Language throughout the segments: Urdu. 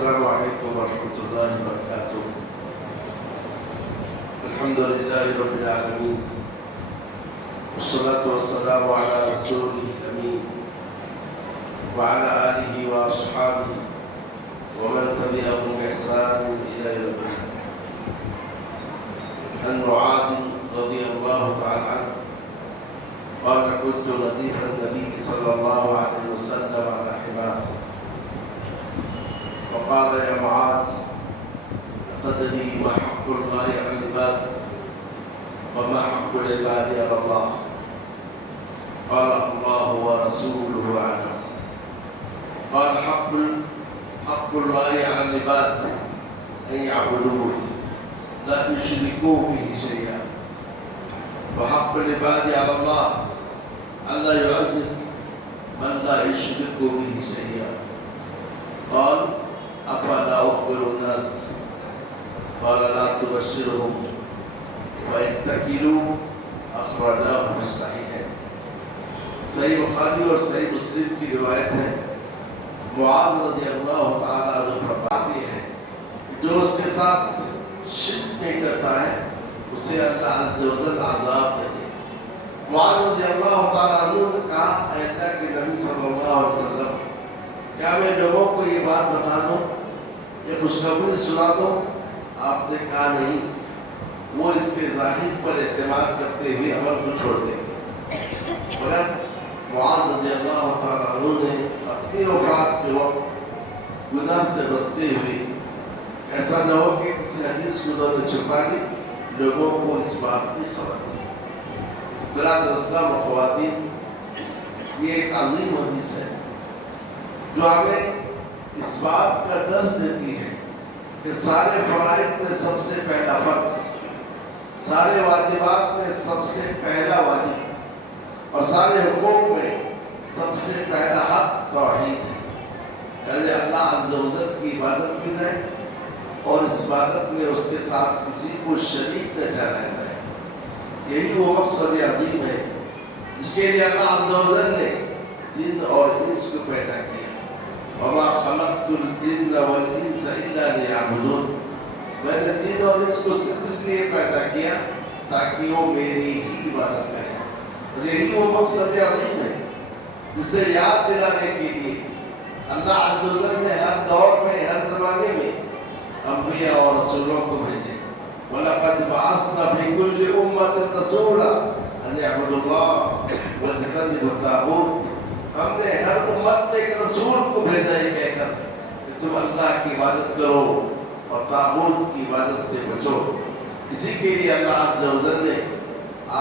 السلام عليكم ورحمة الله وبركاته. الحمد لله رب العالمين، والصلاة والسلام على رسوله الأمين وعلى آله وأصحابه ومن تبعهم بإحسان إلى يوم الدين. عن معاذ رضي الله تعالى عنه قال: كنت رديف النبي صلى الله عليه وسلم على حمار، وقال: يا معاذ، أتدري ما حق الله على العباد وما حق العباد على الله؟ قال: الله ورسوله أعلم. قال: حق الله على العباد أن يعبدوه لا يشركوا به شيئا، وحق العباد على الله ألا يعذب من لا يشرك به شيئا. قال: أفلا أخبر الناس؟ قال: لا تبشرهم واتكلوا. أخرجاه في الصحيحين. صحیح بخاری اور صحیح مسلم کی روایت ہے. معاذ رضی اللہ تعالیٰ عنہ فرماتے ہیں جو اس کے ساتھ شرک نہیں کرتا ہے اسے اللہ عز و جل عذاب دے دے. معاذ رضی اللہ تعالیٰ عنہ نے کہا: اے اللہ کے نبی صلی اللہ علیہ وسلم، کیا میں لوگوں کو یہ بات بتا دوں، یہ خوشخبری سنا دوں؟ آپ نے کہا: نہیں، وہ اس کے ظاہر پر اعتماد کرتے ہوئے عمل کو چھوڑ دیں گے. مگر معاذ رضی اللہ تعالیٰ عنہ نے اپنی وفات کے وقت گناہ سے بچتے ہوئے، ایسا نہ ہو کہ کسی حدیث کو انہوں نے چھپا لی، لوگوں کو اس بات کی خبر دی. برادر اسلام و خواتین، یہ ایک عظیم حدیث ہے جو ہمیں اس بات کا درس دیتی ہے کہ سارے فرائض میں سب سے پہلا فرض، سارے واجبات میں سب سے پہلا واجب اور سارے حقوق میں سب سے پہلا حق توحید ہے. یعنی اللہ عز و جل کی عبادت کی جائے اور اس عبادت میں اس کے ساتھ کسی کو شریک نہ ٹھہرایا جائے. یہی وہ مقصد عظیم ہے جس کے لیے اللہ عز و جل نے جن اور انس کو پیدا کیا. وما خلقت الجن والانس الا ليعبدون. میں نے جن اور انس کو صرف اس لیے پیدا کیا تاکہ وہ میری ہی عبادت کریں. اور یہی وہ مقصد عظیم ہے جسے یاد دلانے کے لیے اللہ عز و جل نے ہر دور میں، ہر زمانے میں انبیاء اور رسولوں کو بھیجے. وَلَقَدْ بَعَثْنَا فِي كُلِّ أُمَّةٍ رَسُولًا أَنِ اعْبُدُوا اللَّهَ وَاجْتَنِبُوا الطَّاغُوتَ. ہم نے ہر امت میں ایک رسول کو بھیجا ہے کہہ کر کہ تم اللہ کی عبادت کرو اور طاغوت کی عبادت سے بچو. اسی کے لیے اللہ عز و جل نے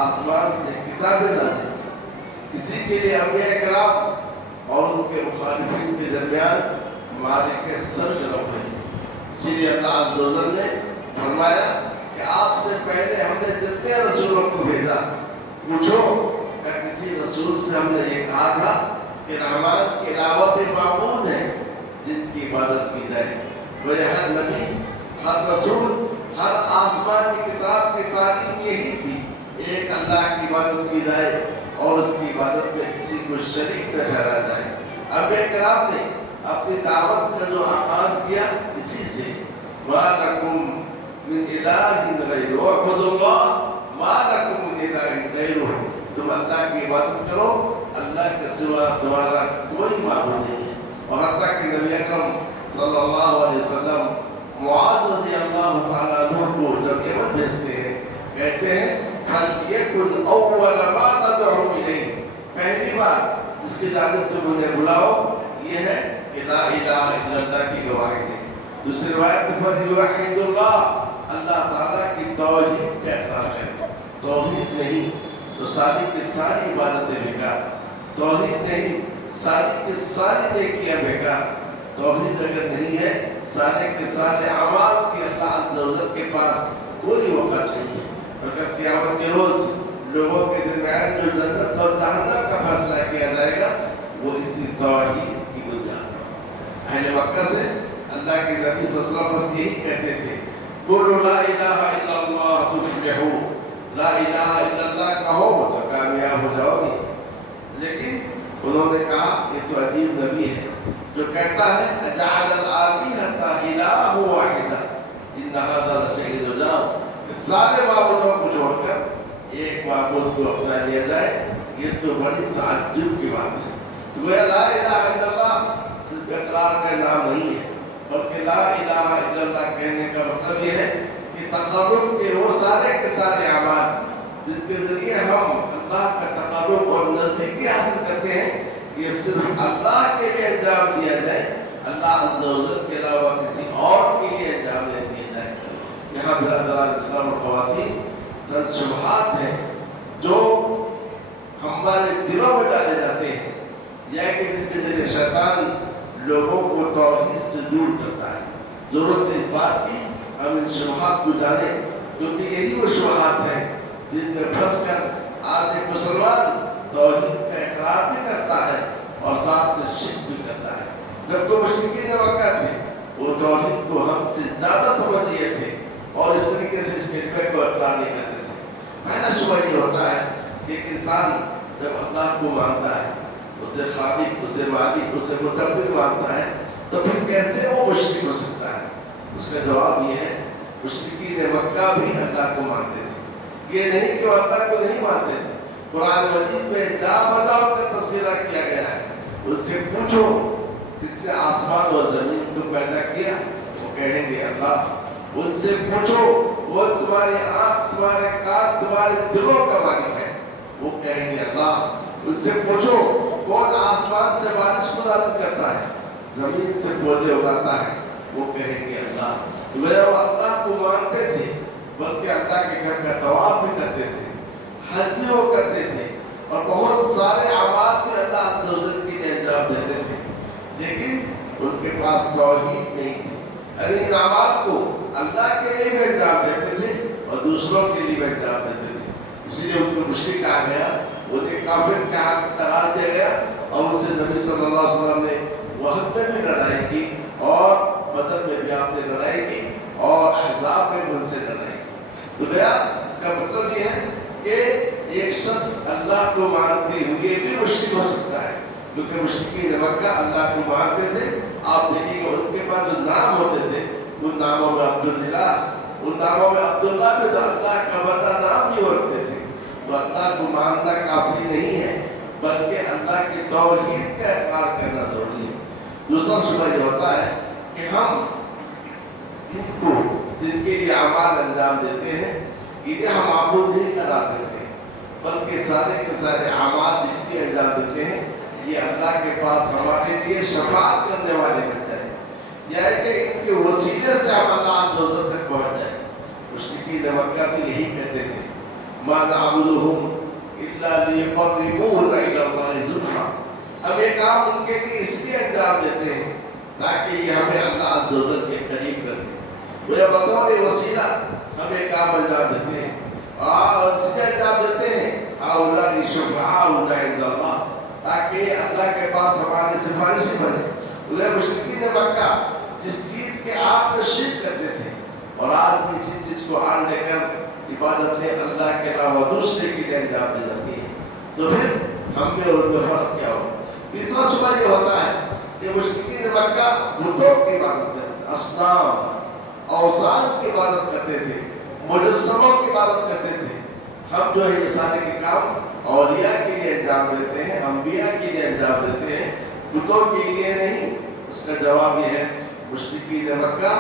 آسمان سے کتابیں نازل کی. اسی کے لیے انبیاء کرام اور ان کے مخالفین کے درمیان معرکہ کے سر جنم ہوئے. اسی لیے اللہ عز و جل نے فرمایا کہ آپ سے پہلے ہم نے جتنے رسولوں کو بھیجا، پوچھو کہ کسی رسول سے ہم نے یہ کہا تھا کہ رحمان کے علاوہ بھی معبود ہیں جن کی عبادت کی جائے؟ وہ ہر نبی، ہر رسول، ہر آسمان کی کتاب کی تعلیم یہی تھی، ایک اللہ کی عبادت کی جائے اور اس کی عبادت میں کسی کو شریک نہ ٹھہرایا جائے. انبیاء کرام نے اپنی دعوت کا جو آغاز کیا اسی سے، مَا لَكُم مِّنْ إِلَٰهٍ غَيْرُهُ اعْبُدُوا اللَّهَ مَا لَكُم مِّنْ إِلَٰهٍ غَيْرُهُ. تم اللہ کی عبادت کرو، اللہ کے سوا تمہارا کوئی معبود نہیں ہے. اور حتیٰ کہ نبی اکرم صلی اللہ علیہ وسلم معاذ رضی اللہ تعالیٰ عنہ کو جب یمن بھیجتے ہیں، کہتے ہیں فَلْيَكُنْ أَوَّلَ مَا تَدْعُوهُمْ إِلَيْهِ. پہلی بات جس کی جانب تم انہیں بلاؤ یہ ہے کہ لا الہ الا اللہ کی گواہی دیں. دوسری روایت پر یوحد اللہ، اللہ تعالیٰ کی توحید کا اقرار ہے. توحید نہیں تو ساری کی ساری عبادتیں بیکار. توحید نہیں ساری کی ساری نیکیاں بیکار. توحید اگر نہیں ہے سارے کے سارے اعمال کی اللہ عز و جل کے پاس کوئی وقت نہیں ہے. اور کل قیامت کے روز لوگوں کے درمیان جو جنت اور جہنم کا فیصلہ کیا جائے گا وہ اسی توحید کی بنیاد پر. اہل مکہ سے اللہ کے نبی صلی اللہ علیہ وسلم بس یہی کہتے تھے، قولوا لا الہ الا اللہ تفلحوا. لا الہ الا اللہ کہو تو کامیاب ہو جاؤ گے. لیکن انہوں نے کہا یہ تو عجیب نبی ہے جو کہتا ہے اجعل الآلہۃ یہ تو بڑی تعجب کی بات ہے۔ تو گویا لا الہ الا اللہ صرف اقرار کا نام نہیں ہے، بلکہ لا الہ الا اللہ کہنے کا مطلب یہ ہے کہ تقرب کے وہ سارے کے سارے اعمال جن کے ذریعے ہم اللہ کا تقرب اور نزدیکی حاصل کرتے ہیں، یہ صرف اللہ کے لیے انجام دیا جائے، اللہ عز و جل کے علاوہ کسی اور کے لیے انجام نہیں دیا جائے۔ یہاں برادران اسلام اور خواتین چند شبہات ہیں جو ہمارے دلوں میں ڈالے جاتے ہیں، یا کہ جن کے ذریعے شیطان لوگوں کو توحید سے دور کرتا ہے۔ ضرورت ہے اس بات کی ہم ان شبہات کو جانیں، کیونکہ یہی وہ شبہات ہیں جن میں پھنس کر آج ایک مسلمان توحید کا اقرار بھی کرتا ہے اور ساتھ میں شرک بھی کرتا ہے۔ جب کوئی مشرکین مکہ تھے وہ توحید کو ہم سے زیادہ سمجھ لیے تھے اور اس طریقے سے اس کلمے کو اقرار نہیں کرتے تھے۔ پہلا شبہ یہ ہوتا ہے کہ ایک انسان جب اللہ کو مانتا ہے، اسے خالق، اسے مالک، اسے مدبر مانتا ہے، تو پھر کیسے وہ مشرک ہو سکتا ہے؟ اس کا جواب یہ ہے مشرکین مکہ بھی اللہ کو مانتے تھے، یہ نہیں کہ وہ اللہ کو نہیں مانتے تھے۔ قرآن مجید میں جا بجا کا تذکرہ کیا گیا ہے۔ ان سے پوچھو کس نے آسمان اور زمین کو پیدا کیا، وہ کہیں گے اللہ۔ ان سے پوچھو وہ تمہاری آنکھ، تمہارے کان، تمہارے دلوں کا مالک ہے، وہ کہیں گے اللہ۔ ان سے پوچھو کون آسمان سے بارش کو نازل کرتا ہے، زمین سے پودے اگاتا ہے، وہ کہیں گے اللہ۔ تو وہ اللہ کو مانتے تھے، بلکہ اللہ کے گھر کا طواف بھی کرتے تھے، حج بھی وہ کرتے تھے، اور بہت سارے اعمال بھی اللہ عز و جل کے لیے انجام دیتے تھے، لیکن ان کے پاس توحید نہیں تھی۔ یعنی ان اعمال کو اللہ کے لیے بھی انجام دیتے تھے اور دوسروں کے لیے بھی انجام دیتے تھے، اسی لیے ان کو مشرک کہا گیا، انہیں کافر کا حق قرار دیا گیا، اور ان سے نبی صلی اللہ علیہ وسلم نے وحد میں بھی لڑائی کی، اور بدر میں بھی آپ نے لڑائی کی، اور احزاب میں بھی ان سے لڑائی کی۔ تو گیا اس کا مطلب یہ ہے کہ ایک شخص اللہ کو مانتے ہوئے بھی مشرک ہو سکتا ہے، کیونکہ مشرکین مکہ اللہ کو مانتے تھے۔ آپ دیکھیں گے ان کے پاس جو نام ہوتے تھے ان ناموں میں عبداللہ، ان ناموں میں عبداللہ میں جو اللہ کا بندہ نام بھی رکھتے تھے۔ تو اللہ کو ماننا کافی نہیں ہے، بلکہ اللہ کی توحید کا اقرار کرنا ضروری ہے۔ دوسرا شبہ یہ ہوتا ہے کہ ہم ان کو جن کے لیے اعمال انجام دیتے ہیں انہیں ہم معبود نہیں قرار دیتے ہیں، بلکہ سارے کے سارے اعمال اس لیے انجام دیتے ہیں یہ اللہ کے پاس ہمارے لیے شفاعت کرنے والے بن جائیں، یا کہ ان کے وسیلے سے ہم اللہ عز و جل تک پہنچ جائیں۔ مشرکین مکہ بھی یہی کہتے تھے، ما نعبدهم الا ليقربونا الى الله زلفى، ہم یہ کام ان کے لیے اس لیے انجام دیتے ہیں تاکہ یہ ہمیں اللہ عز و جل کے قریب کر دے، وہ بطور وسیلہ ہم یہ کام انجام دیتے ہیں، اور اس لیے انجام دیتے ہیں هؤلاء شفعاؤنا عند الله، تاکہ اللہ کے پاس ہماری سفارشی بنے۔ تو یہ مشرکین مکہ جس چیز کے آپ میں شرک کرتے تھے، اور آج بھی اسی چیز کو آن لے کر عبادت میں اللہ کے علاوہ دوسرے کے لیے انجام دی جاتی ہے، تو پھر ہم میں اور میں فرق کیا ہو؟ تیسرا شبہ یہ ہوتا ہے کہ مشرکین مکہ بتوں کی عبادت کرتے تھے، اصنام، اوثان کی عبادت کرتے تھے، مجسموں کی عبادت کرتے تھے۔ ہم جو ہے یہ سارے کے کام اولیاء کے لیے انجام دیتے ہیں، انبیاء کے لیے انجام دیتے ہیں، بتوں کے لیے نہیں۔ اس کا جواب یہ ہے مشرکین مکہ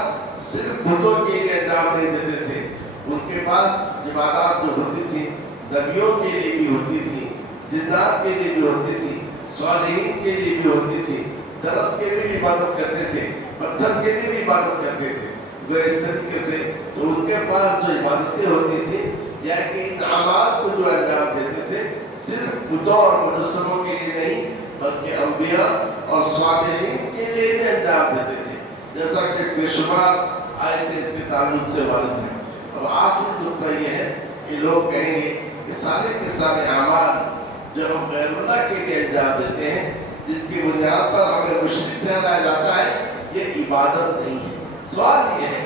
صرف بتوں کے لیے انجام نہیں دیتے تھے، ان کے پاس عبادات جو ہوتی تھی نبیوں کے لیے بھی ہوتی تھی، جنات کے لیے بھی ہوتی تھی، صالحین کے لیے بھی ہوتی تھی، درخت کے لیے بھی عبادت کرتے تھے، پتھر کے لیے بھی عبادت کرتے تھے۔ وہ اس طریقے سے تو ان کے پاس جو عبادتیں ہوتی تھی یا کہ ان اعمال کو جو انجام دیتے تھے صرف بتوں اور مجسموں کے لیے نہیں بلکہ انبیاء اور صالحین کے لیے بھی انجام دیتے تھے، جیسا کہ بے شمار آیتیں اس کے تعلق سے وارد ہیں۔ اب آخری نقطہ یہ ہے کہ لوگ کہیں گے کہ سارے کے سارے اعمال جو ہم غیر اللہ کے لیے انجام دیتے ہیں جن کی بنیاد پر ہمیں مشرک ٹھہرایا جاتا ہے یہ عبادت نہیں ہے۔ سوال یہ ہے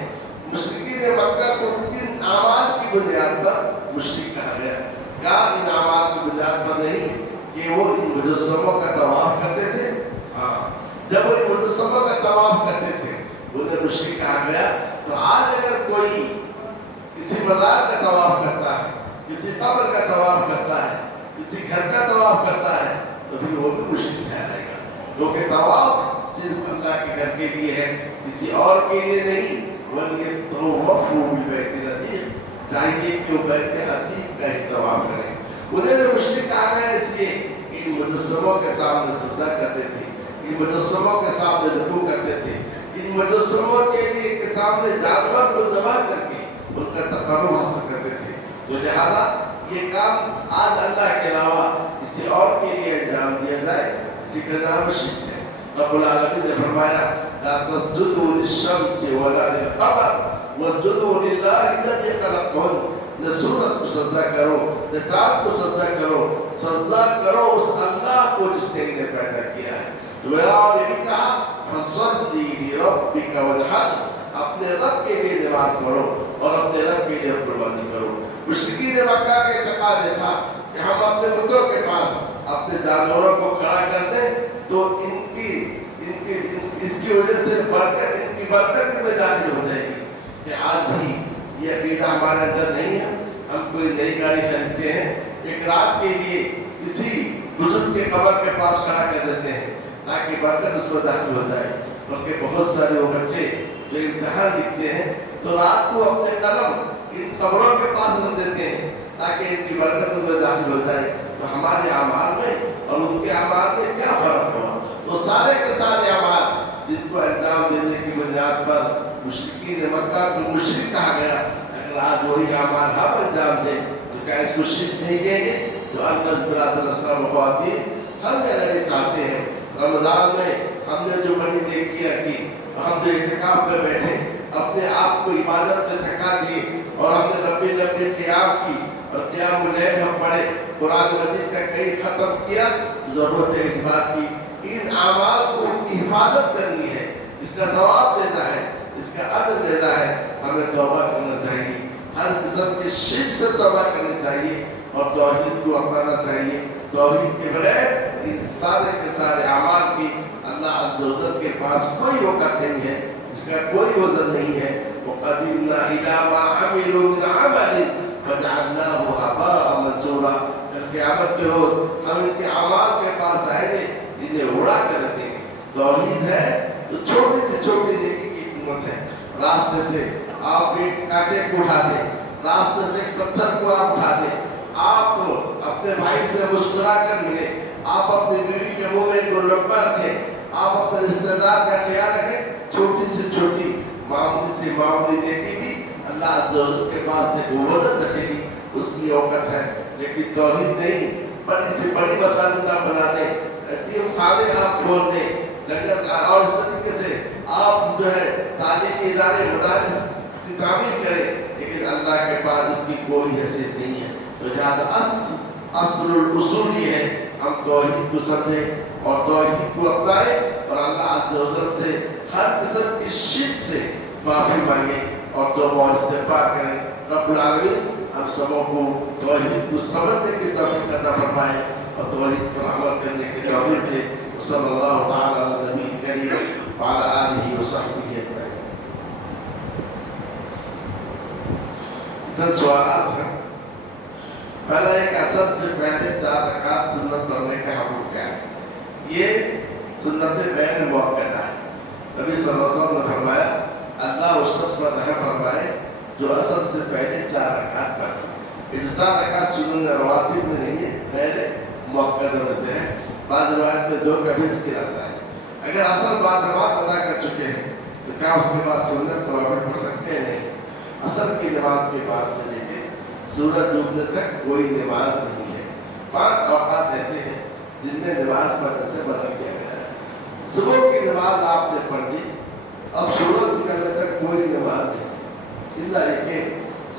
مشرکین مکہ کو کن اعمال کی بنیاد پر مشرک کہا گیا؟ کیا ان اعمال کی بنیاد پر نہیں کہ وہ ان مجسموں کا طواف کرتے تھے؟ ہاں، جب وہ ان مجسموں کا طواف کرتے تھے انہیں مشرک کہا گیا۔ تو آج اگر کوئی کسی مزار کا طواف کرتا ہے، کسی قبر کا طواف کرتا ہے، کسی گھر کا طواف کرتا ہے تو پھر وہ بھی مشرک ٹھہرائے گا، کیونکہ طواف صرف اللہ کے گھر کے لیے ہے، کسی اور کے لیے نہیں۔ وَلْيَطَّوَّفُوا بِالْبَيْتِ الْعَتِيقِ، چاہیے کہ وہ بیت عتیق کا ہی طواف کریں۔ انہیں بھی مشرک کہا گیا اس لیے ان مجسموں کے سامنے سجدہ کرتے تھے، ان مجسموں کے سامنے رکوع کرتے تھے، ان مجسموں کے سامنے جانور کو ذبح کر کے ان کا تقرب حاصل کرتے تھے۔ تو لہذا یہ کام آج اللہ کے علاوہ کسی اور کے لیے انجام دیا جائے، اسی کا نام شرک ہے۔ رب العالمین نے فرمایا لا تسجدوا للشمس ولا للقمر واسجدوا للہ الذی خلقہن، نہ سورج کو سجدہ کرو نہ چاند کو سجدہ کرو، سجدہ کرو اس اللہ کو جس نے انہیں پیدا کیا ہے۔ تو اور یہ بھی کہا فصلی لربک وانحر، اپنے رب کے لیے نماز پڑھو اور اپنے رب کے لیے قربانی کرو۔ مشرکین مکہ کا اعتقاد یہ تھا کہ ہم اپنے بتوں کے پاس اپنے جانوروں کو کھڑا کر دیں تو اس کی وجہ سے برکت، ان کی برکت ان میں داخل ہو جائے گی۔ کہ آج بھی یہ عقیدہ ہمارے اندر نہیں ہے۔ ہم کوئی نئی گاڑی خریدتے ہیں، ایک رات کے لیے کسی بزرگ کے قبر کے پاس کھڑا کر دیتے ہیں تاکہ برکت اس میں داخل ہو جائے۔ بلکہ بہت سارے وہ بچے جو امتحان لکھتے ہیں تو رات کو اپنے قلم ان قبروں کے پاس رکھ دیتے ہیں تاکہ ان کی برکت اس میں داخل ہو جائے۔ تو ہمارے اعمال میں اور ان کے اعمال میں کیا فرق ہوا؟ تو سارے کے سارے اعمال جن کو انجام دینے کی بنیاد پر مشرکین مکہ کو مشرک کہا گیا، اگر آج وہی اعمال ہم انجام دیں تو کیا اس کو شرک نہیں کہیں گے؟ تو البتہ برادر اسلام و خواتین، ہم اگر یہ چاہتے ہیں رمضان میں ہم نے جو بڑی نیکیاں کی اور ہم جو اعتکاف میں بیٹھے اپنے آپ کو عبادت میں تھکا دیے اور ہم نے لمبی لمبی قیام کی اور قیام اللیل ہم پڑھے، قرآن مجید کا کئی ختم کیا، ضرورت ہے اس بات کی ان اعمال کو کی حفاظت کرنی ہے، اس کا ثواب لینا ہے، اس کا اجر لینا ہے۔ ہمیں توبہ کرنا چاہیے، ہر قسم کے شرک سے توبہ کرنی چاہیے اور توحید کو اپنانا چاہیے۔ توحید کے بغیر ان سارے کے سارے اعمال کی اللہ عز و جل کے پاس کوئی وقت نہیں ہے، اس کا کوئی وزن نہیں ہے۔ وَقَدِمْنَا إِلَىٰ مَا عَمِلُوا مِنْ عَمَلٍ فَجَعَلْنَاهُ هَبَاءً مَنثُورًا، کل قیامت کے روز ہم ان کے اعمال کے پاس آئیں گے، انہیں اڑا کر رکھ دیں گے۔ توحید ہے تو چھوٹی سے چھوٹی نیکی کی قیمت ہے۔ راستے سے آپ ایک کانٹے کو اٹھا دیں، راستے سے ایک پتھر کو آپ اٹھا دیں، آپ اپنے بھائی سے مسکرا کر ملیں، آپ اپنی بیوی کے منہ میں ایک لقمہ رکھیں، آپ اپنے رشتہ دار کا خیال رکھیں، چھوٹی سے چھوٹی معمولی سے معمولی نیکی بھی اللہ عز و جل کے پاس سے وزن رکھے گی، اس کی اوقات ہے۔ لیکن توحید نہیں، بڑی سے بڑی مساجد آپ بنا دیں، یتیم خانے آپ کھول دیں، لنگر اور اس طریقے سے آپ جو ہے تعلیمی ادارے مدارس کی تعمیر کریں، لیکن اللہ کے پاس اس کی کوئی حیثیت نہیں ہے۔ تو لہٰذا اصل الاصول یہ ہے ہم توحید کو سمجھیں اور توحید کو اپنائیں اور اللہ عز و جل سے ہر قسم کی شرک سے معافی مانگیں اور توبہ اور استغفار کریں۔ رب العالمین ہم سبوں کو توحید کو سمجھنے کی توفیق عطا فرمائے اور توحید پر عمل کرنے کی توفیق دے۔ صلی اللہ تعالی علی نبی کریم وعلی آلہ وصحبہ اجمعین۔ چند سوالات ہیں۔ پہلا ایک اثر سے پہلے 4 رکعت سنت پڑھنے کا حکم کیا ہے؟ یہ سنت غیر موقعہ ہے۔ نبی صلی اللہ علیہ وسلم نے فرمایا اللہ اس شخص پر رحم فرمائے جو اثر سے پہلے 4 رکعت پڑھے۔ یہ 4 رکعت سنن رواتب میں نہیں ہے، غیر موقعہ میں سے ہے۔ بعض روایت میں 2 کا بھی ذکر آتا ہے۔ اگر اثر بعد نماز ادا کر چکے ہیں تو کیا اس کے بعد سنت نوافل پڑھ سکتے ہیں؟ نہیں۔ اثر کی نماز کے بعد سے لے کے سورج ڈوبنے تک کوئی نماز نہیں ہے۔ 5 اوقات ایسے ہیں جن میں نماز پڑھنے سے منع کیا گیا ہے۔ صبح کی نماز آپ نے پڑھ لی، اب سورج نکلنے تک کوئی نماز نہیں ہے، الا یہ کہ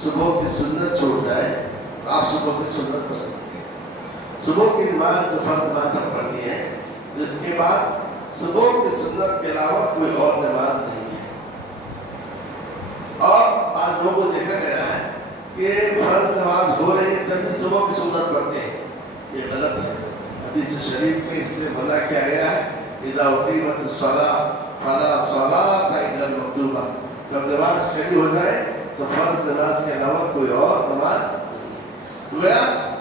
صبح کی سنت چھوٹ جائے تو آپ صبح کی سنت پڑھ سکتے ہیں۔ صبح کی نماز جو فرض نماز ہم پڑھنی ہے تو اس کے بعد صبح کی سنت کے علاوہ کوئی اور نماز نہیں ہے۔ اور بعض لوگوں کو دیکھا گیا ہے کہ فرض نماز ہو رہی ہے جب بھی صبح کی سنت پڑھتے ہیں، یہ غلط ہے۔ حدیث شریف میں اس سے منع کیا گیا ہے اذا اقیمت الصلاۃ فلا صلاۃ الا المکتوبہ، جب نماز کھڑی ہو جائے تو فرض نماز کے علاوہ کوئی اور نماز نہیں ہے۔ گویا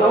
2,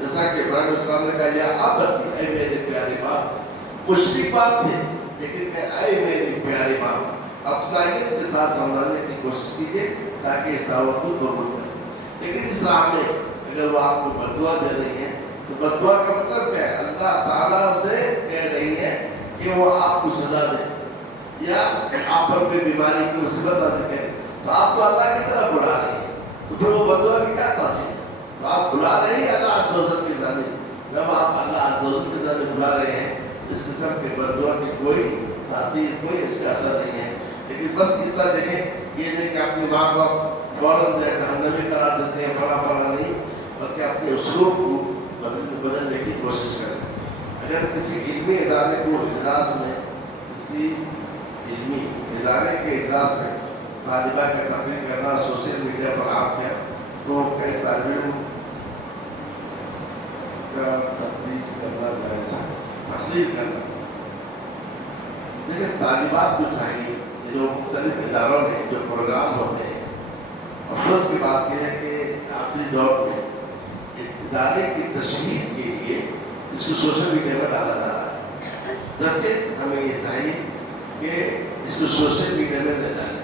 جیسا کہ ابراہیم علیہ السلام نے کہا یا ابتی، اے میرے پیارے باپ. مشرک باپ تھے لیکن کہ اے میرے پیارے باپ، اپنائیت کے ساتھ سمجھانے کی کوشش کیجیے تاکہ اس دعوت کو قبول کریں. لیکن اس راہ میں اگر وہ آپ کو بددعا دے رہی ہیں تو بددعا کا مطلب کیا ہے؟ اللہ تعالیٰ سے کہہ رہی ہے کہ وہ آپ کو سزا دے یا آپ پر کوئی بیماری کی مصیبت آ سکے، تو آپ تو اللہ کی طرف بلا رہے ہیں، تو پھر وہ بددعا کی کیا تاثیر ہے؟ تو آپ بلا رہے ہیں اللہ عز و جل کی جانب. جب آپ اللہ عز و جل کی جانب بلا رہے ہیں اس قسم کے بددعا کی کوئی تاثیر، کوئی اس کا اثر نہیں ہے. لیکن بس اتنا دیکھیں، یہ نہیں کہ اپنی ماں کو فوراً جہنمی قرار دیتے ہیں فلاں فلاں، نہیں، بلکہ اپنے اسلوب کو بدلنے کی کوشش کریں. اگر کسی علمی ادارے کو اجلاس میں، کسی علمی ادارے کے اجلاس میں طالبہ کا تقریر کرنا سوشل میڈیا پر عام کیا تو کئی طالب علم کا تقریر کرنا جائز ہے. تقریر کرنا، دیکھیں طالبات کو چاہیے جو مختلف اداروں میں جو پروگرام ہوتے ہیں، افسوس کی بات یہ ہے کہ آخری دور میں ادارے کی تشہیر کے لیے اس کو سوشل میڈیا میں ڈالا جا رہا ہے، جبکہ ہمیں یہ چاہیے کہ اس کو سوشل میڈیا میں نہ ڈالیں.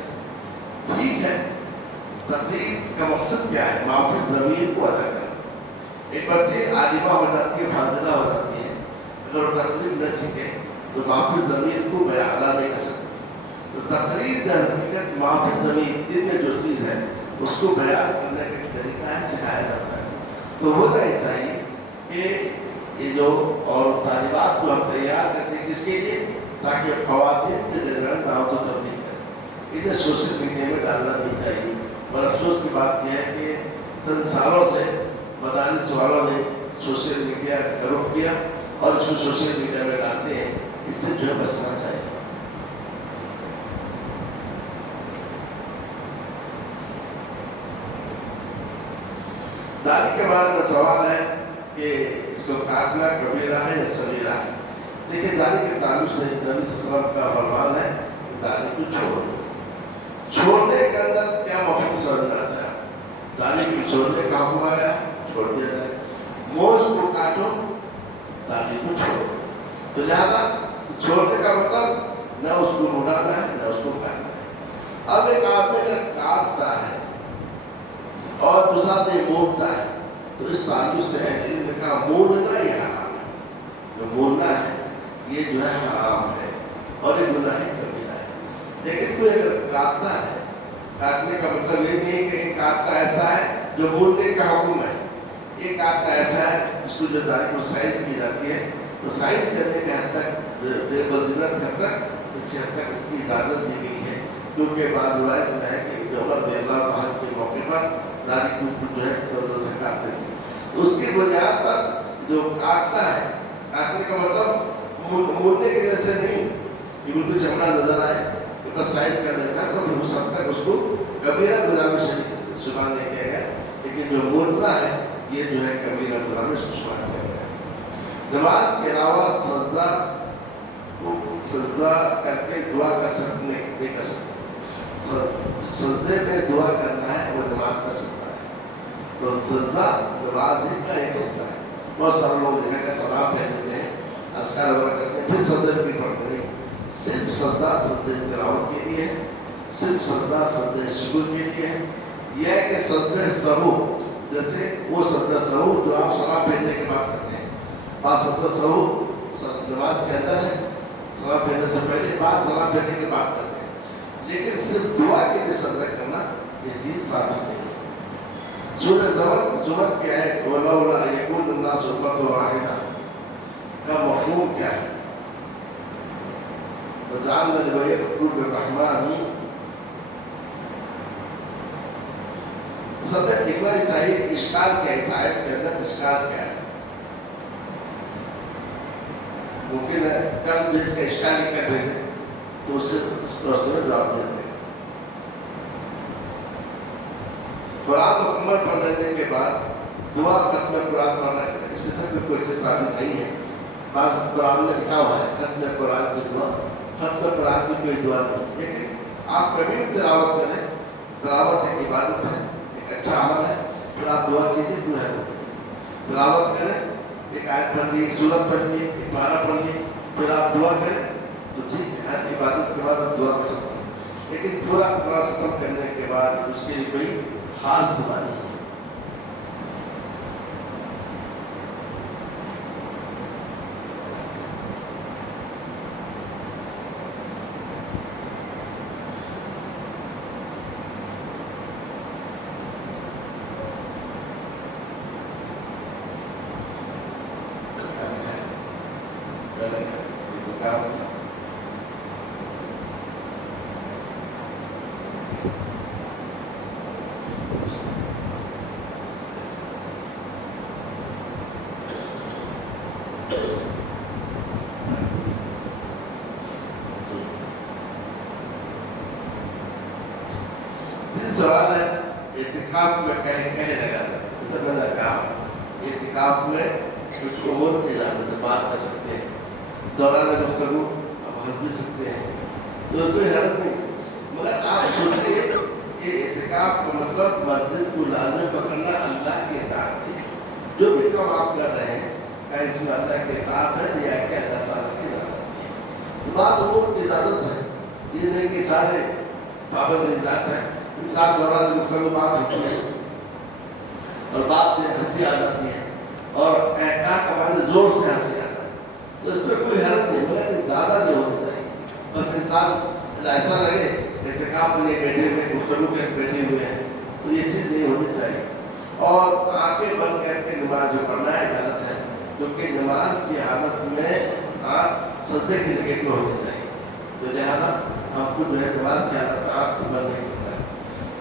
ٹھیک ہے، تقریر کا مقصد کیا ہے؟ معافی ضمیر کو ادا کرنا. ایک بچے عالمہ ہو جاتی ہے، فاضلہ ہو جاتی ہے، اگر وہ تقریر نہ سیکھے تو معافی ضمیر کو ادا نہیں کر سکتے. تو تقریر در حقیقت معافی ضمیر دل میں جو چیز ہے اس کو بیان کرنے کا ایک طریقہ ہے، سکھایا جاتا ہے. تو ہونا یہ چاہیے کہ یہ جو اور طالبات کو ہم تیار کرتے ہیں کس کے لیے؟ تاکہ خواتین کے درمیان دعوت و تبلیغ کریں. انہیں سوشل میڈیا میں ڈالنا نہیں چاہیے. اور افسوس کی بات یہ ہے کہ چند سالوں سے مدارس والوں نے سوشل میڈیا کا رخ کیا اور اس کو سوشل میڈیا میں ڈالتے ہیں. اس سے جو ہے بچنا چاہیے. داڑھی کے بارے میں سوال ہے کہ اس کو کاٹنا کبیرہ ہے یا صغیرہ ہے. لیکن داڑھی کے تعلق سے نبی صلی اللہ علیہ وسلم کا فرمان ہے کہ داڑھی کو چھوڑو. چھوڑنے کے اندر کیا مفہوم سمجھ میں آتا ہے؟ داڑھی کو چھوڑنے کا حکم آیا، چھوڑ دیا جائے. موز کو کاٹو، داڑھی کو چھوڑو. تو لہٰذا چھوڑنے کا مطلب نہ اس کو مڑانا ہے نہ اس کو کاٹنا ہے. اب ایک آدمی اگر کاٹتا ہے اور دوسرا آدمی موڑتا ہے تو اس تعلق سے اہل علم نے کہا موڑنا یہ حرام ہے. جو موڑنا ہے یہ جو ہے حرام ہے اور یہ گناہ کبیرہ ہے. لیکن کوئی اگر کاٹتا ہے، کاٹنے کا مطلب یہ نہیں ہے کہ کاٹنا ایسا ہے جو موڑنے کا حکم ہے. یہ کاٹنا ایسا ہے جس کو جو داڑھی کو سائز کی جاتی ہے، تو سائز کرنے کے حد تک، زیب زینت حد تک، اس حد تک اس کی اجازت دی گئی ہے. کیونکہ بعض روایت میں ہے کہ عمر رضی اللہ عنہ حج کے موقع پر داڑھی کو جو ہے سردوں سے کاٹتے تھے. تو اس کی بنیاد پر جو کاٹنا ہے، کاٹنے کا مطلب موڑنے کی وجہ سے نہیں کہ بالکل چمڑا نظر آئے کہ بس سائز کر لیتا ہے، تو اس حد تک اس کو کبیرہ گناہ میں شمار نہیں کیا گیا. لیکن جو موڑنا ہے یہ جو ہے کبیرہ گناہ میں شمار کیا گیا. نماز کے علاوہ سجدہ کو سجدہ کر کے دعا کر سکتے نہیں کر سکتے. سجدے میں دعا کرنا ہے وہ نماز کا سجدہ ہے. تو سجدہ نماز کا ایک حصہ ہے. بہت سارے لوگ دیکھا کہ سلام پھیر دیتے ہیں، اذکار وغیرہ کرتے ہیں، پھر سجدے بھی پڑھتے نہیں. صرف سجدہ سجدے تلاوت کے لیے ہے، صرف سجدہ سجدے شکر کے لیے ہے. یہ ہے کہ سجدے سہو، جیسے وہ سجدہ سہو جو آپ سلام پھیرنے کے بعد کرتے ہیں. بعض سجدہ سہو نماز کے اندر ہے، سلام پھیرنے سے پہلے، بعض سلام پھیرنے کے بعد کرتے ہیں. لیکن صرف دعا کے لیے سجدہ کرنا یہ چیز ثابت نہیں ہے. سورہ زمر کی آیت وَلَوْلَا يَكُونَ النَّاسُ أُمَّةً وَاحِدَةً کا مفہوم کیا ہے؟ وَجَعَلْنَا لِمَن يَكْفُرُ بِالرَّحْمَنِ. سب نے لکھنا ہی چاہیے اشکال کیا ہے، اس آیت کے اندر اشکال کیا ہے. ممکن ہے کل جس کا اشکال لکھ کر بھیجیں تو اس سے جواب دیا جائے. قرآن مکمل پڑھ لینے کے بعد دعا ختم قرآن پڑھنا اس قسم کی کوئی چیز ثابت نہیں ہے. بعض قرآن میں لکھا ہوا ہے ختم قرآن کی دعا، ختم قرآن کی کوئی دعا نہیں. لیکن آپ کبھی بھی تلاوت کریں، تلاوت ایک عبادت ہے، ایک اچھا عمل ہے، پھر آپ دعا کیجیے، کوئی حرج نہیں. تلاوت کریں، ایک آیت پڑھ لی، ایک سورت پڑھ لی، ایک پارہ پڑھ لی، پھر آپ دعا کریں تو ٹھیک ہے، ہر عبادت کے بعد آپ دعا کر سکتے ہیں، لیکن پورا قرآن ختم کرنے کے بعد اس کے لیے کوئی خاص دعا نہیں ہے۔ سوال ہے اعتکاف میں کہنے لگا تھا، جیسے میں نے کہا اعتکاف میں کچھ امور کی اجازت ہے، بات کر سکتے ہیں، دوران گفتگو اب ہنس بھی سکتے ہیں، تو کوئی حرج نہیں، مگر آپ سوچیے کہ اعتکاف کا مطلب مسجد کو لازم پکڑنا، اللہ کی اطاعت ہے، جو بھی کام آپ کر رہے ہیں کیا اس میں اللہ کی اطاعت ہے یا کہ اللہ تعالیٰ کی اجازت ہے؟ تو بعض امور کی اجازت ہے، یہ نہیں کہ سارے پابند اجازت ہے، انسان دوران گفتگو بات ہوتی ہے اور بات میں ہنسی آ جاتی ہے اور احکام ہمارے زور سے ہنسی آتا ہے، تو اس میں کوئی حرج نہیں، مگر زیادہ نہیں ہونی چاہیے، بس انسان ایسا لگے اعتکاف میں بیٹھے ہوئے گفتگو کے بیٹھے ہوئے ہیں، تو یہ چیز نہیں ہونی چاہیے، اور آنکھیں بند کر کے نماز جو پڑھنا ہے غلط ہے، کیونکہ نماز کی حالت میں آنکھ سجدے کی جگہ پہ ہونی چاہیے، تو لہٰذا ہم کو جو ہے نماز کی حالت میں آنکھ کو بند نہیں کرنا ہے۔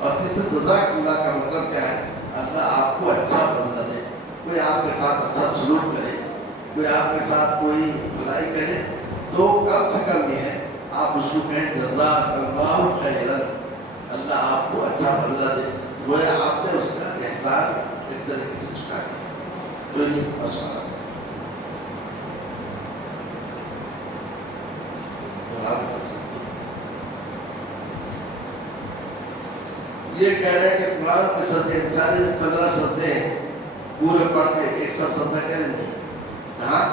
اور تیسرے جزاک اللہ کا مطلب کیا ہے؟ اللہ آپ کو اچھا بدلہ دے، کوئی آپ کے ساتھ اچھا سلوک کرے، کوئی آپ کے ساتھ کوئی بھلائی کرے، تو کم سے کم یہ ہے آپ اس کو کہیں جزاک اللہ خیرا، اللہ آپ کو اچھا بدلہ دے، وہ آپ نے اس کا احسان ایک طریقے سے چکا دیا، تو یہ مسئلہ ہے۔ یہ کہہ رہے ہیں کہ قرآن کے سجدے انسانی 15 سجدے ہیں، پورے پڑھ کے ایک ساتھ سجدہ کریں نہیں، ہاں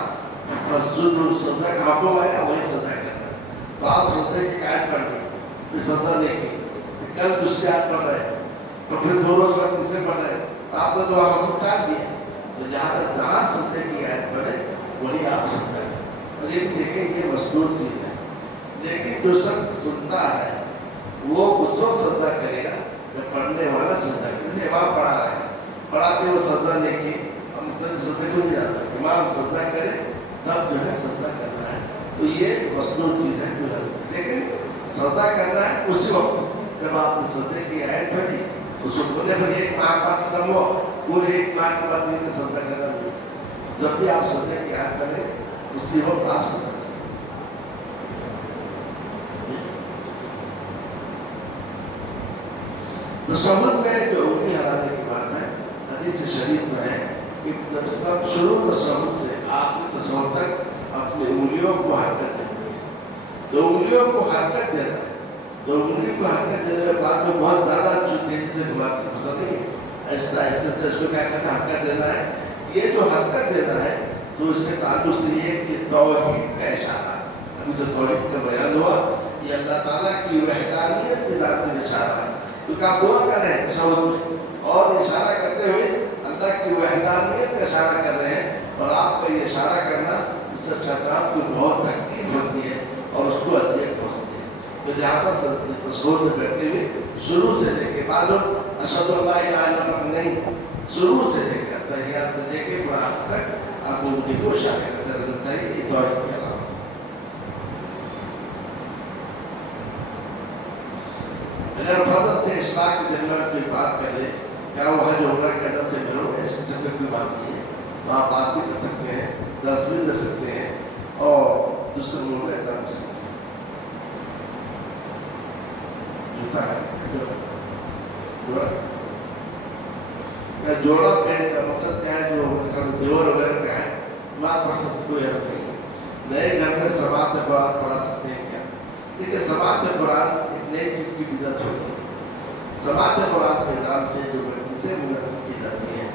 بس جو سجدہ کا حکم آیا وہی سجدہ کرنا ہے، تو آپ سجدے کی آیت پڑھ لی، پھر سجدہ نہیں کی، کل دوسری آیت پڑھ رہے ہیں، تو پھر 2 روز بعد تیسرے پڑھ رہے ہیں، تو آپ نے تو حکم ٹال دیا، تو جہاں سجدے کی آیت پڑھے وہی آپ سجدہ کریں، اور یہ بھی دیکھیں یہ مشہور چیز ہے، لیکن جو شخص سنتا ہے وہ اس وقت سجدہ کرے گا جب پڑھنے والا سجدہ کرے، جیسے امام پڑھا رہے ہیں، پڑھاتے وہ سجدہ نہیں کی، ہم سجدے کو نہیں جاتا، امام سجدہ کرے تب جو ہے سجدہ کرنا ہے، تو یہ مصنوع چیز ہے، لیکن سجدہ کرنا ہے اسی وقت جب آپ نے سجدے کی آیت پڑھی، اس کو بولے پھر ایک ماہ کا ختم ہو، پورے ایک ماہ کے بعد نہیں سجدہ کرنا نہیں ہے، جب بھی آپ سجدے کی آیت پڑھیں اسی وقت آپ سجدہ کریں۔ تشہد میں جو انگلی ہلانے کی بات ہے، حدیث شریف میں ہے کہ سب شروع تشہد سے آخری تشہد تک اپنی انگلیوں کو حرکت دیتے تھے، تو انگلیوں کو حرکت دینا ہے، تو انگلی کو حرکت دینے کے بعد میں بہت زیادہ تیزی سے گھماتے ہیں، پسند نہیں ہے، آہستہ آہستہ سے اس کو کیا کرنا ہے، حرکت دینا ہے، یہ جو حرکت دینا ہے تو اس کے تعلق سے یہ کہ توحید کا اشارہ، ابھی جو توحید کا بیان ہوا یہ اللہ تعالیٰ کی وحدانیت کی ذات میں اشارہ ہے، کیونکہ آپ دعا کر رہے ہیں تشہد میں اور اشارہ کرتے ہوئے اللہ کی وحدانیت کا اشارہ کر رہے ہیں، اور آپ کا یہ اشارہ کرنا اس سے شیطان کو بہت تکلیف ہوتی ہے اور اس کو اذیت پہنچتی ہے، تو لہٰذا تشہد میں بیٹھتے ہوئے شروع سے لے کے بعد اشہد ان لا الہ الا اللہ نہیں، شروع سے لے کے تحیات سے لے کے قرآن تک آپ ان کو اشارہ کرتے رہنا چاہیے، یہ توحید کی علامت ہے۔ اگر فضل سے اشراق کے درمیان کوئی بات کر لے، کیا وہ حج عمرہ کے ادا سے کرو، ایسے قسم کی کوئی بات نہیں ہے، تو آپ بات بھی کر سکتے ہیں، درس بھی دے سکتے ہیں اور دوسرے لوگوں کو احترام کر سکتے ہیں۔ جوتا ہے جوڑا پہن کا مقصد کیا ہے، جو زیور وغیرہ کا ہے بات پڑھ سکتے، کوئی حرج نہیں ہے، نئے گھر میں سماعت قرآن پڑھا سکتے ہیں کیا، لیکن سماعت قرآن ایک نئی چیز کی بدعت ہوتی ہے، سماعت قرآن کے نام سے جو سے منعقد کی جاتی ہے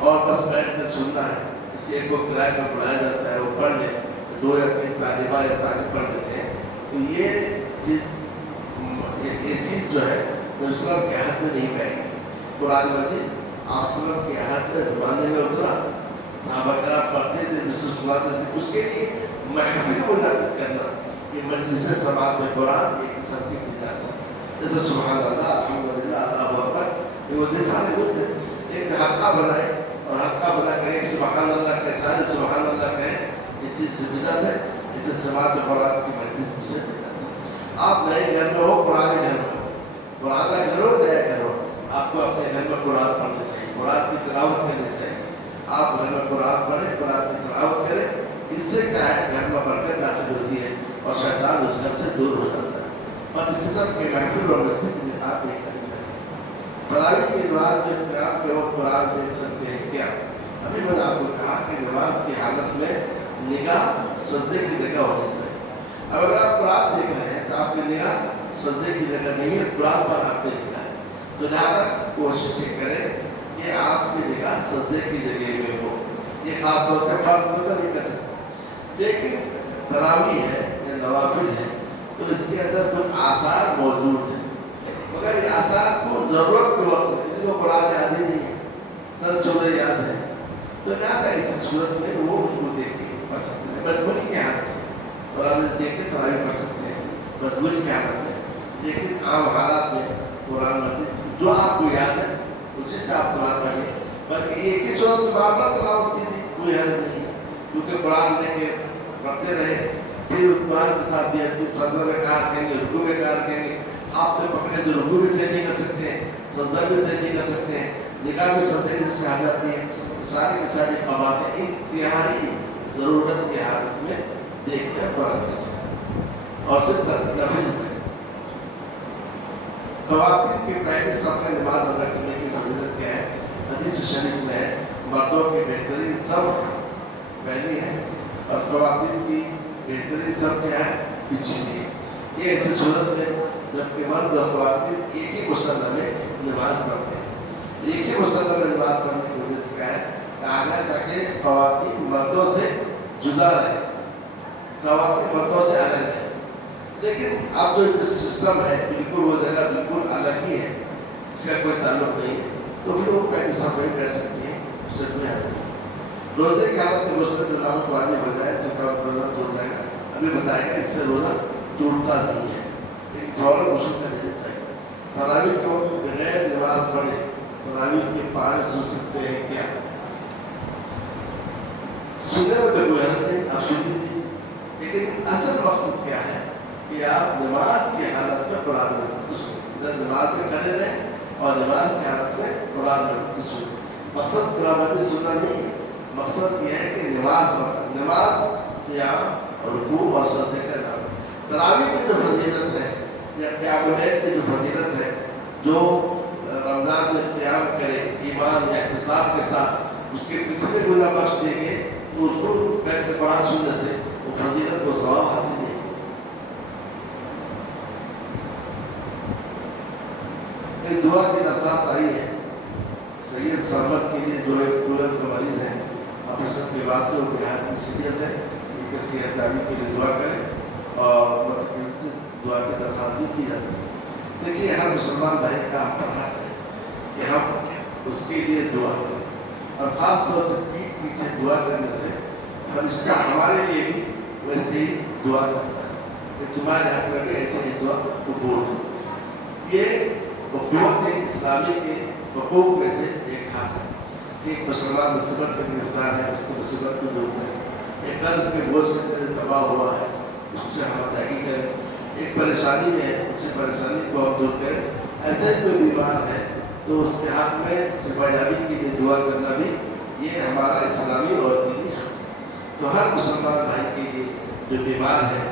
اور بس بیٹھ کے سننا ہے. کسی ایک کو کرائے پر بلایا جاتا ہے, وہ پڑھ لے, 2 یا 3 طالبہ یا طالب پڑھ لیتے ہیں. تو یہ چیز جو ہے جو اسلام کے عہد میں نہیں پائے گی. قرآن مجید آپ وسلم کے عہد میں زمانے میں اترا, صحابہ کرام پڑھتے تھے, دوسرے سناتے تھے. اس کے لیے محفل منعقد کرنا, یہ مجلس سماعت قرآن ایک قسم کی بدعت ہے. جیسے سبحان اللہ, الحمدللہ, اللہ اکبر, یہ وظیفہ ہے. ایک حلقہ بنائے اور حلقہ بنا کر ایک سبحان اللہ کہے, سارے سبحان اللہ کہیں, یہ چیز سے بدعت ہے. اسے سماعت قرآن کی مجلس سے بدعت ہے. آپ نئے گھر میں ہو, پرانے گھر میں ہو, پرانا گھر ہو, نیا گھر ہو, آپ کو اپنے گھر میں قرآن پڑھنا چاہیے, قرآن کی تلاوت کرنی چاہیے. آپ گھر میں قرآن پڑھیں, قرآن کی تلاوت کریں. اس سے کیا ہے, گھر میں برکت داخل ہوتی ہے اور شیطان اس گھر سے دور ہو جاتا ہے. اور اس کے ساتھ بے محفل اور مسجد میں آپ نہیں کرنی چاہیے. تراویح کی نماز میں قیام کے وقت قرآن دیکھ سکتے ہیں کیا؟ ابھی میں نے آپ کو کہا کہ نماز کی حالت میں نگاہ سجدے کی جگہ ہونی چاہیے. اب اگر آپ قرآن دیکھ رہے ہیں تو آپ کی نگاہ سجدے کی جگہ نہیں ہے, قرآن پر آپ کی نگاہ ہے. تو لہٰذا کوشش کریں کہ آپ کی نگاہ سجدے کی جگہ میں ہو. یہ خاص طور سے فرض کو تو نہیں کر سکتے, لیکن تراویح ہے یا نوافل ہے تو اس کے اندر کچھ آثار موجود ہیں, مگر یہ آثار کو ضرورت کے وقت, کسی کو قرآن یاد ہی نہیں ہے, چند سورے یاد ہیں, تو لہٰذا اس صورت میں وہ اس کو دیکھ کے پڑھ سکتے ہیں. مجبوری کے حالت میں قرآن دیکھ کے تراویح پڑھ سکتے ہیں, مجبوری کے حالت میں. لیکن عام حالات میں قرآن مجید جو آپ کو یاد ہے اسی سے آپ قرآن پڑھیے, بلکہ ایک ہی صورت میں بار بار تلاوت کیجیے, کوئی حرج نہیں ہے. کیونکہ قرآن لے کے پڑھتے رہے, پھر قرآن کے ساتھ بھی سجدہ میں کار کریں گے, رکوع میں کار کریں گے. آپ نے پکڑے تو رکوع بھی صحیح نہیں کر سکتے ہیں, سجدہ بھی صحیح نہیں کر سکتے ہیں, نگاہ بھی سجدے سے ہٹ جاتی ہے. ساری کی ساری باتیں انتہائی ضرورت کی حالت میں دیکھ کر قرآن کر سکتے ہیں. اور صرف نفل میں خواتین کی پہلی صف میں نماز ادا کرنے کی فضیلت کیا ہے؟ حدیث شریف میں ہے, مردوں کی بہترین صف پہلی ہے اور خواتین کی بہترین صف کیا ہے؟ پچھلی ہے. یہ ایسی صورت میں جبکہ مرد اور خواتین ایک ہی مصلی میں نماز پڑھتے ہیں. ایک ہی مصلی میں نماز پڑھنے کی وجہ سے کیا ہے, کہا گیا تاکہ خواتین مردوں سے جدا رہے, خواتین مردوں سے الگ رہے. لیکن اب جو سسٹم ہے بالکل وہ جگہ بالکل الگ ہی ہے, اس کا کوئی تعلق نہیں ہے, تو پھر وہ پہلی صف میں کر سکتی ہیں, اس سے کوئی حل نہیں. روزے کی حالت میں غسل جنابت واجب ہو جائے تو کیا روزہ ٹوٹ جائے گا؟ ابھی بتائے گا, اس سے روزہ ٹوٹتا نہیں ہے, لیکن فوراً غسل کر لینا چاہیے. تراویح کے وقت بغیر نماز پڑھے تراویح کے پارے سن سکتے ہیں کیا؟ سننے میں تو کوئی حرج نہیں, آپ سن لیجیے, لیکن اصل وقت کیا ہے کہ آپ نماز کی حالت میں قرآن مجید سنیں. ادھر نماز میں کھڑے رہیں اور نماز کی حالت میں قرآن مجید سنیں. مقصد قرآن مجید سننا نہیں ہے, مقصد یہ ہے کہ نماز پڑھنا, نماز قیام رکوع اور سجدے کا نام. تراویح کی جو فضیلت ہے یا قیام اللیل کی جو فضیلت ہے, جو رمضان میں قیام کرے ایمان یا احتساب کے ساتھ, اس کے پچھلے گناہ بخش دیں گے, تو اس کو بیٹھ کے قرآن سننے سے وہ فضیلت کو ثواب حاصل نہیں. ایک دعا کی درخواست آئی ہے سید سرمت کے لیے, جو ایک کولر کے مریض ہیں, آپریشن کے بعد سے وہ بہت ہی سیریس ہے, ان کے صحت یابی کے لیے دعا کریں اور مطلب سے دعا کی درخواست بھی کی جاتی ہے. دیکھیے ہر مسلمان بھائی کا ہم پڑھا ہے کہ ہم اس کے لیے دعا کریں, اور خاص طور سے پیٹ پیچھے دعا کرنے سے فرشتہ ہمارے لیے بھی ویسے ہی دعا کرتا ہے کہ تمہارے حق میں بھی ایسے ہی دعا قبول ہو. یہ حکومت اسلامی کے حقوق میں سے ایک حق ہے کہ ایک مسلمان مصیبت میں گرفتار ہے, اس کی مصیبت کو دور کریں. ایک قرض کے بوجھ میں چلے تباہ ہوا ہے, اس سے ہم ادائیگی کریں. ایک پریشانی میں ہے, اس سے پریشانی کو ہم دور کریں. ایسے کوئی بیمار ہے تو اس کے حق میں شفا یابی کے لیے دعا کرنا بھی یہ ہمارا اسلامی اور دینی حق ہے. تو ہر مسلمان بھائی کے لیے جو بیمار ہے,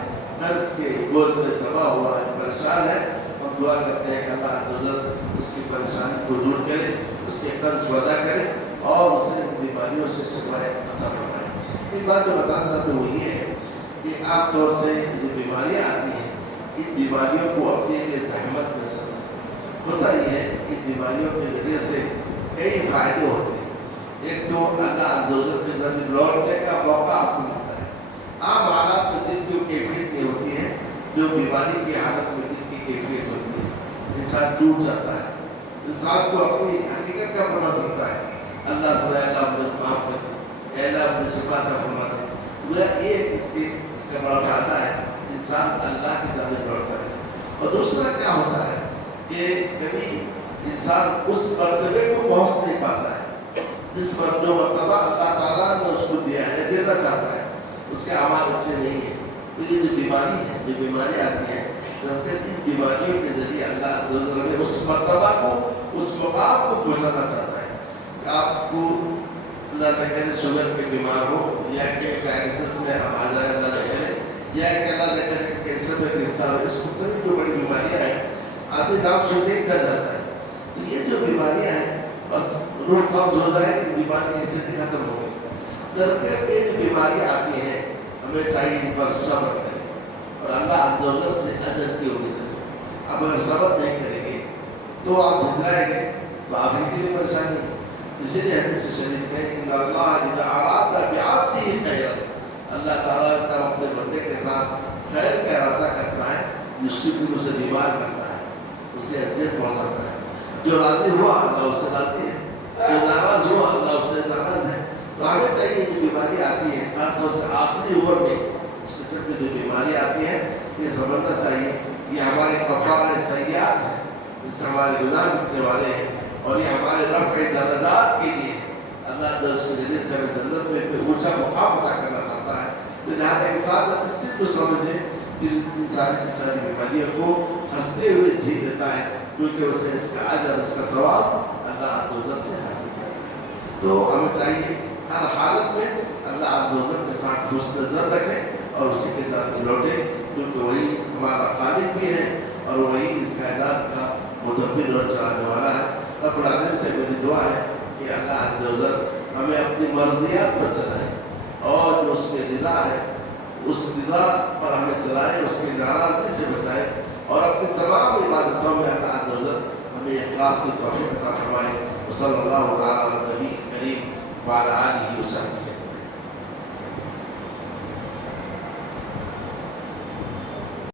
قرض کے بوجھ میں تباہ ہوا ہے, پریشان ہے, ہم دعا کرتے ہیں کہ اللہ عز و جل اس کی پریشانی کو دور کرے, اس کے قرض کو ادا کرے اور اسے بیماریوں سے شفا عطا فرمائے. ایک بات جو بتانا چاہتا ہوں وہ یہ ہے کہ عام طور سے جو بیماریاں آتی ہیں, ان بیماریوں کو اپنے لیے زحمت نہ سمجھیں. ہوتا یہ ہے کہ بیماریوں کے ذریعے سے کئی فائدے ہوتے ہیں. ایک عز و جل کے ذریعے لوٹنے کا موقع آپ کو ملتا ہے۔ عام حالات میں دل کی کیفیت نہیں ہوتی ہے جو بیماری کی حالت میں دل کی کیفیت ہوتی ہے، انسان ٹوٹ جاتا ہے، انسان کو اپنی حقیقت کا پتہ چلتا ہے، اللہ سے اللہ مجھے معاف کر دے، اے اللہ مجھے شفا عطا فرما دے۔ یہ اس کا بڑا فائدہ ہے، انسان اللہ کی جانب لوٹتا ہے۔ اور دوسرا کیا ہوتا ہے کہ کبھی انسان اس مرتبے کو پہنچ نہیں پاتا ہے جس پر جو مرتبہ اللہ تعالیٰ نے اس کو دیا ہے، دینا چاہتا ہے، اس کے اعمال اتنے نہیں ہیں۔ تو یہ جو بیماری ہے، جو بیماری آتی ہے، ان بیماریوں کے ذریعے اللہ عز و جل میں اس مرتبہ کو، اس مقام کو پہنچانا چاہتا ہے کہ آپ کو اللہ نہ کرے شوگر کے بیمار ہو، یا کہ ڈائلسس میں ہم آ جائیں اللہ نہ کرے، یا کہ اللہ نہ کرے کینسر میں گرفتار ہو، اس مختلف جو بڑی بیماریاں ہیں آدمی نام سے دیکھ کر جاتا ہے۔ تو یہ جو بیماریاں ہیں بس روح قبض ہو جائے کہ بیماری کی حیثیت ختم ہو گئی۔ درکر یہ جو بیماریاں آتی ہیں ہمیں چاہیے ان پر صبر کریں اور اللہ عز و جل سے اجر کی امید رکھیں۔ اب اگر صبر نہیں کریں گے تو آپ جھنجھلائیں گے تو آپ ہی کے لیے پریشانی ہے۔ اسی لیے حدیث شریف میں ان اللہ اذا اراد بعبده خیرا، اللہ تعالیٰ کا اپنے بندے کے ساتھ خیر کا ارادہ کرتا ہے، مشکل اسے بیمار کرتا ہے، اسے اذیت پہنچاتا ہے۔ جو راضی ہوا اللہ اس سے راضی ہے، جو ناراض ہوا اللہ اس سے ناراض ہے۔ تو ہمیں چاہیے جو بیماری آتی ہے خاص طور سے آخری عمر میں اس قسم کی جو بیماری آتی ہے یہ سمجھنا چاہیے یہ ہمارے کفارہ سیئات ہیں، اس سے ہمارے گناہ مٹنے والے ہیں اور یہ ہمارے رفع درجات کے لیے اللہ جو اس کے ذریعے سے ہمیں جنت میں پھر اونچا مقام عطا کرنا چاہتا ہے۔ تو لہٰذا انسان جب اس چیز کو سمجھے پھر ان ساری بیماریوں کو ہنستے ہوئے جھیل لیتا ہے، کیونکہ اسے اس کا اجر، اس کا ثواب اللہ عز و جل سے حاصل کرتا ہے۔ تو ہمیں چاہیے ہر حالت میں اللہ عز و جل کے ساتھ حسن ظن رکھیں اور اسی کے ساتھ لوٹیں، کیونکہ وہی ہمارا خالق بھی ہے اور وہی اس کائنات کا مدبر اور چلانے والا ہے۔ رب العالمین سے میری دعا ہے کہ اللہ عز و جل ہمیں اپنی مرضیات پر چلائے اور جو اس کی رضا ہے اس رضا پر ہمیں چلائے، اس کی ناراضگی سے بچائے اور اپنی تمام عبادتوں میں اللہ عز و جل ہمیں اخلاص کی توفیق عطا فرمائے۔ صلی اللہ تعالی علی نبی کریم وعلی آلہ وصحبہ۔